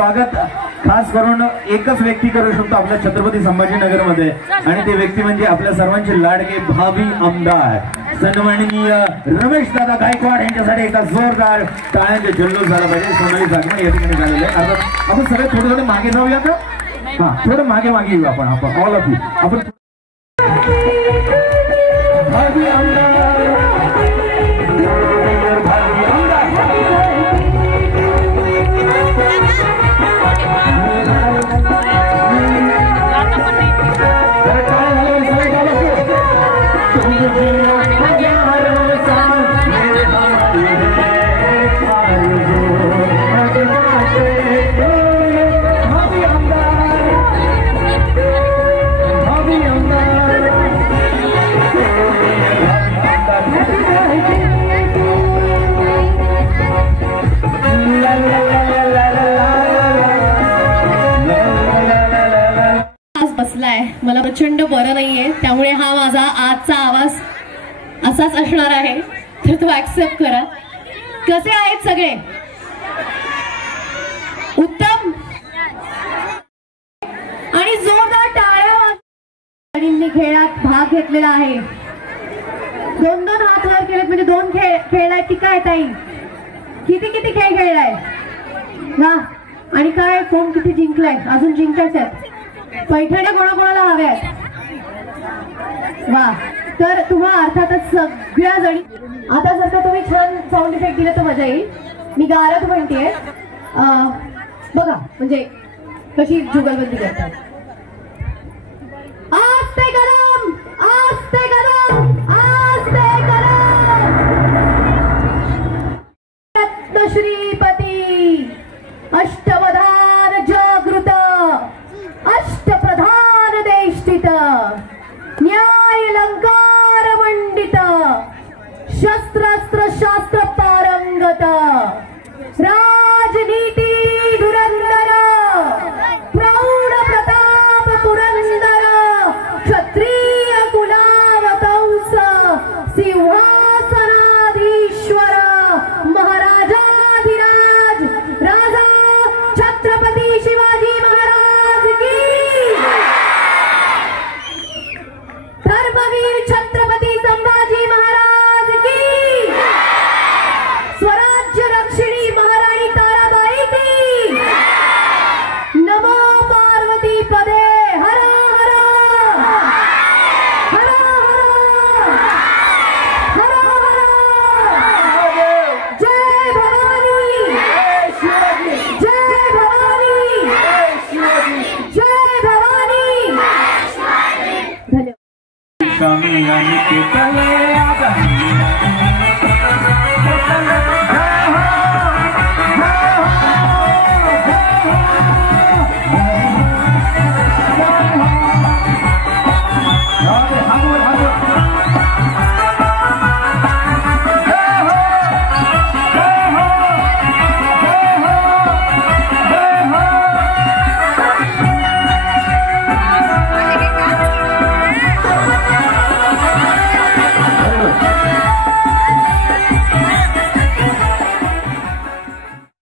स्वागत खास करून एकच व्यक्ती करू शकतो आपल्या छत्रपती संभाजीनगर मध्ये आणि ते व्यक्ती म्हणजे आपल्या सर्वांचे लाडके भावी आमदार सन्माननीय रमेश दादा गायकवाड यांच्यासाठी एकदा जोरदार टाळ्यांचे जल्लोष झाला पाहिजे. सोनाली जागरण या ठिकाणी झालेले आहे. आपण सगळे थोडे थोडे मागे जाऊया का? हा, थोडं मागे मागे येऊ आपण ऑल ऑफ यू. आपण भावी आमदार मला प्रचंड बरं नाहीये, त्यामुळे हा माझा आजचा आवाज असाच असणार आहे, तर तो ऍक्सेप्ट करा. कसे आहेत सगळे? उत्तम. आणि जोरदार टाळ्या खेळात भाग घेतलेला आहे. 2-2 हात वर केलेत म्हणजे 2 खेळ खेळलाय. ती काय ताई किती खेळ खेळलाय वा. आणि काय कोण किती जिंकलाय? अजून जिंकायचे आहेत. पैठण्या कोणाकोणाला हव्यात वा. तर तुम्हाला अर्थातच सगळ्या जणी आता जर का तुम्ही छान साऊंड इफेक्ट दिले तर मजा येईल. मी गारद म्हणतेय बघा म्हणजे कशी जुगलबंदी करतात. आस्ते गरम आस्ते गरम आस्ते गरम रत्नश्रीपती अष्टवधान जागृत अष्टप्रधान देष्टित न्याय अलंकार मंडित शस्त्रास्त्र शास्त्र पारंगत राजनीती धुरंधर प्रौढ प्रताप पुरंदर क्षत्रिय कुलावतंस सिंहासनाधीश्वर महाराजाधिराज राजा छत्रपती शिवाजी महाराज की धर्मवीर छत्रपती संभाजी महाराज की स्वराज्य रक्षिणी महाराणी ताराबाई की नमो पार्वती पदे हर हर हर हर हर जय भवानी जय भवानी जय भवानी. धन्यवाद.